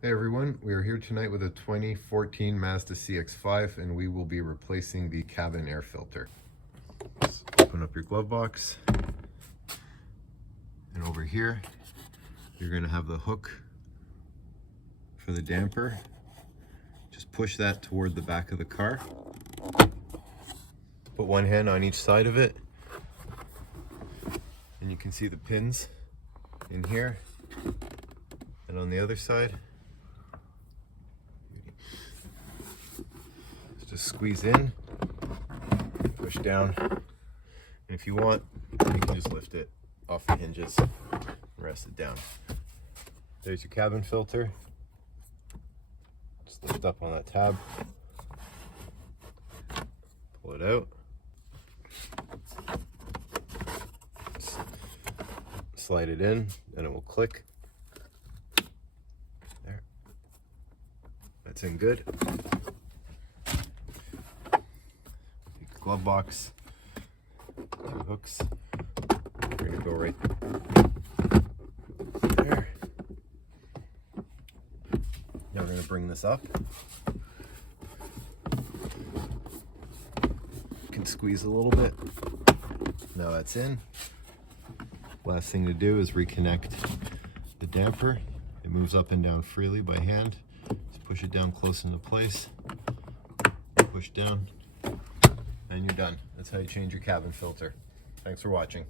Hey everyone, we are here tonight with a 2014 Mazda CX-5 and we will be replacing the cabin air filter. Just open up your glove box, and over here you're going to have the hook for the damper. Just push that toward the back of the car. Put one hand on each side of it and you can see the pins in here and on the other side. Just squeeze in, push down, and if you want, you can just lift it off the hinges and rest it down. There's your cabin filter. Just lift up on that tab, pull it out, slide it in, and it will click. There. That's in good. Glove box, two hooks. We're gonna go right there. Now we're gonna bring this up. You can squeeze a little bit. Now that's in. Last thing to do is reconnect the damper. It moves up and down freely by hand. Just push it down close into place. Push down. And you're done. That's how you change your cabin filter. Thanks for watching.